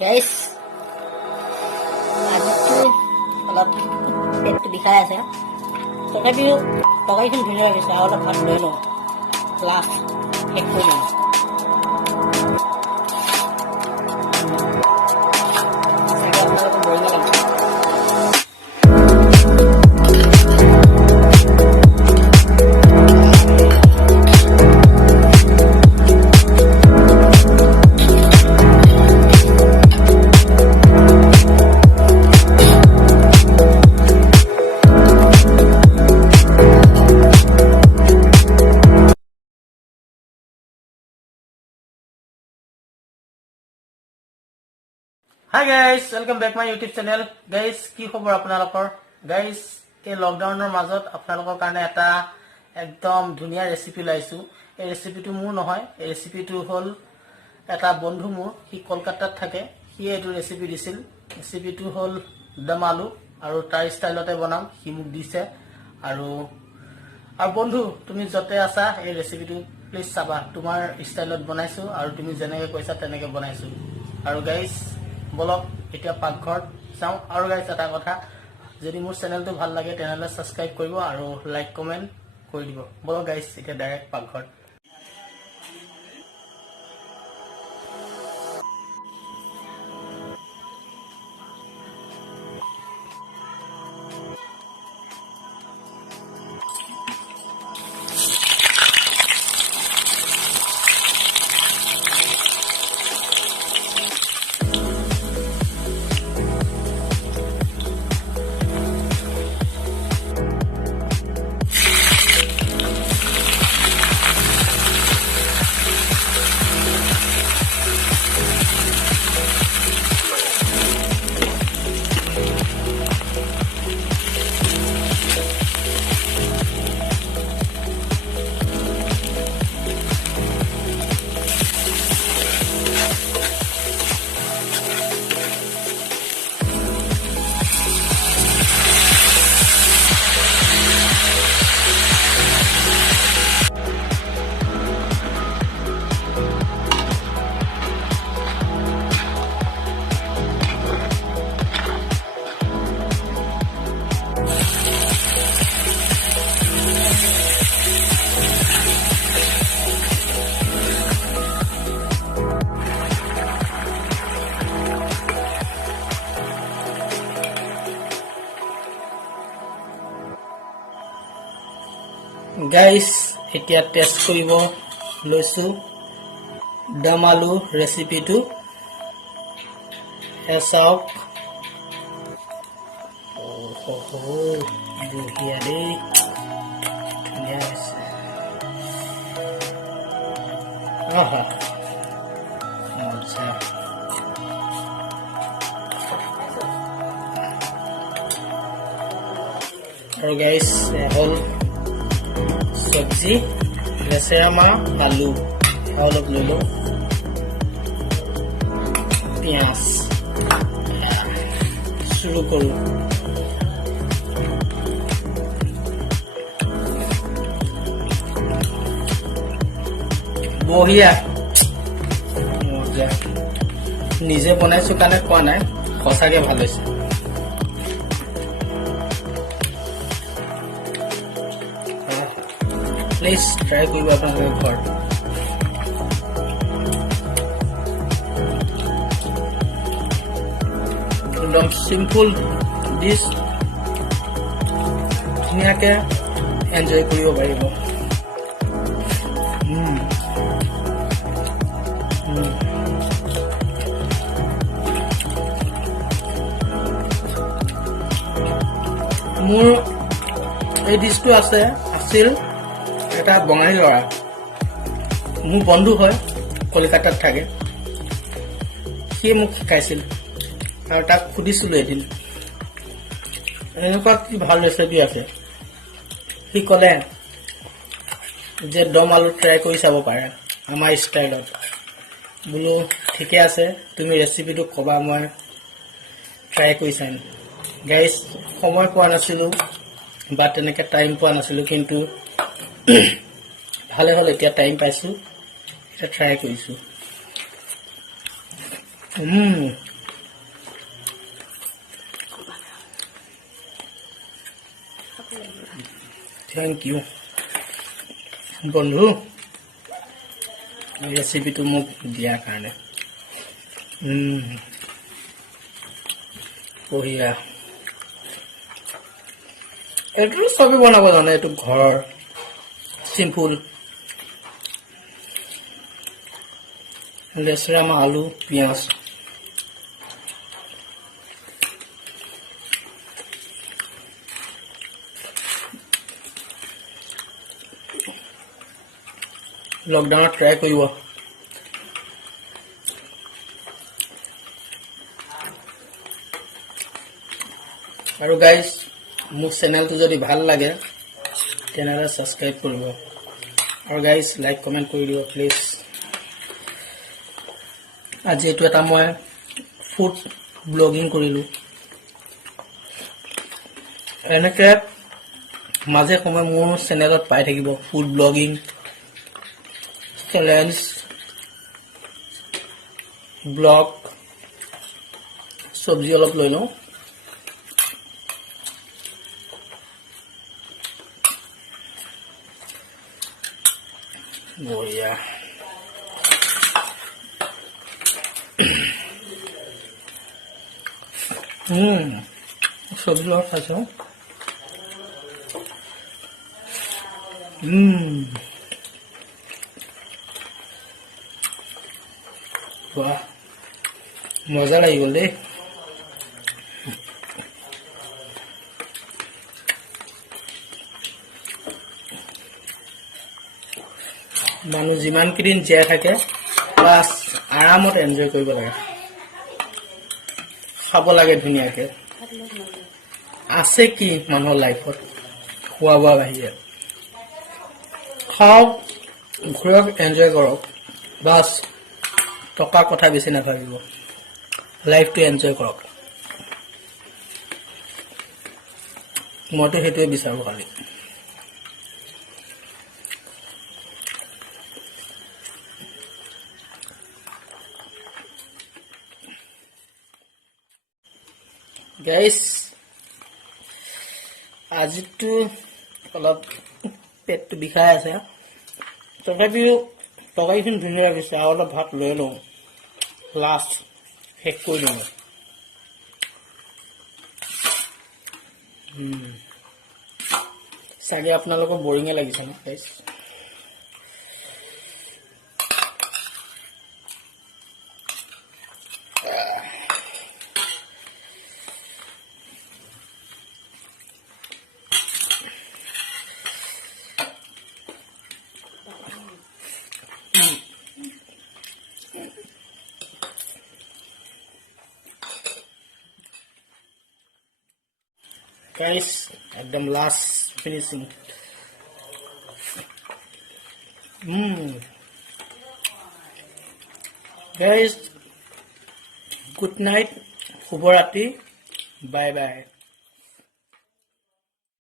গাইছ আজিতো অলপ পেটটো বিষাই আছে তথাপিও তৰকাৰীখন ধুনীয়া লাগিছে আৰু অলপ ভাত লৈ লওঁ লাষ্ট শেষ কৰি দিওঁ আপোনালোকে বৰিঙা লাগিছে Hi guys, welcome back my YouTube channel. Guys, কি খবৰ আপোনালোকৰ? Guys, এই লকডাউনৰ মাজত আপোনালোকৰ কাৰণে এটা একদম ধুনীয়া ৰেচিপি লাইছো। এই ৰেচিপিটো মোৰ নহয়, এই ৰেচিপিটো হ'ল এটা বন্ধু মোৰ, সি কলকাতাত থাকে। সি এইটো ৰেচিপি দিছিল। ৰেচিপিটো হ'ল দম আলু আৰু তাৰ ষ্টাইলতে বনাম, সি মোক দিছে। আৰু বন্ধু তুমি যতে আছা এই ৰেচিপিটো প্লিজ চাবা। তোমাৰ ষ্টাইলত বনাইছো আৰু তুমি যেনেকৈ কৈছা তেনেকৈ বনাইছো। আৰু গাইজ বলক এতিয়া পাকঘৰত চাওঁ আৰু গাইজ এটা কথা যদি মোৰ চেনেলটো ভাল লাগে তেনেহ'লে ছাবস্ক্ৰাইব কৰিব আৰু লাইক কমেণ্ট কৰি দিব বলক গাইজ এতিয়া ডাইৰেক্ট পাকঘৰত গাইজ এতিয়া টেষ্ট কৰিব লৈছো দম আলু ৰেচিপিটো চাওক বঢ়িয়া দেই ধুনীয়া হৈছে মজা আৰু গাইজ হ'ল सब्जी লেচেৰা মাহ আলু অলপ লৈ লওঁ পিঁয়াজ শুৰু কৰোঁ বঢ়িয়া মজা নিজে বনাইছো কাৰণে কোৱা নাই সঁচাকে ভাল হৈছে প্লিজ ট্ৰাই কৰিব আপোনালোকে ঘৰত একদম চিম্পল ডিছ ধুনীয়াকৈ এনজয় কৰিব পাৰিব মোৰ এই ডিছটো আছিল এটা বঙালী ল'ৰা মোৰ বন্ধু হয় কলকাতাত থাকে সি মোক শিকাইছিল আৰু তাক সুধিছিলোঁ এদিন এনেকুৱা কি ভাল ৰেচিপি আছে সি ক'লে যে দম আলু ট্ৰাই কৰি চাব পাৰে আমাৰ ষ্টাইলত বোলো ঠিকে আছে তুমি ৰেচিপিটো ক'বা মই ট্ৰাই কৰি চাম গাইজ সময় পোৱা নাছিলোঁ বা তেনেকৈ টাইম পোৱা নাছিলোঁ কিন্তু ভালে হ'ল এতিয়া টাইম পাইছোঁ এটা ট্ৰাই কৰিছোঁ Thank you. বন্ধু ৰেচিপিটো মোক দিয়াৰ কাৰণে বঢ়িয়া এইটো চবেই বনাব জানে এইটো ঘৰৰ চিম্পুল লেচৰা আলু পিঁয়াজ লকডাউনত ট্ৰাই কৰিব আৰু গাইজ মোৰ চেনেলটো যদি ভাল লাগে তেনেহ'লে ছাবস্ক্ৰাইব কৰিব আৰু গাইজ লাইক কমেণ্ট কৰি দিব প্লিজ আজি এইটো এটা মই ফুড ব্লগিং কৰিলোঁ এনেকৈ মাজে সময়ে মোৰ চেনেলত পাই থাকিব ফুড ব্লগিং চ্যালেঞ্জ ব্লগ চব্জি অলপ লৈ লওঁ বঢ়িয়া চব্জি লগত খাইছোঁ বাহ মজা লাগি গ'ল দেই মানুহ যিমান কেইদিন জীয়াই থাকে বাছ আৰামত এনজয় কৰিব লাগে খাব লাগে ধুনীয়াকে আছে কি মানুহৰ লাইফত খোৱা বোৱা বাহিৰে খাওক ঘূৰক এনজয় কৰক বাছ টকা কথা বেছি নাভাবিব লাইফটো এনজয় কৰক মইতো সেইটোৱে বিচাৰোঁ খালি গাইজ আজিতো অলপ পেটটো বিষাই আছে তথাপিও তৰকাৰীখিনি ধুনীয়া লাগিছে আৰু অলপ ভাত লৈ লওঁ লাষ্ট শেষ কৰি দিওঁ চাগে আপোনালোকৰ বৰিঙে লাগিছে ন guys guys ekdom last finishing guys good night শুভ ৰাতি bye bye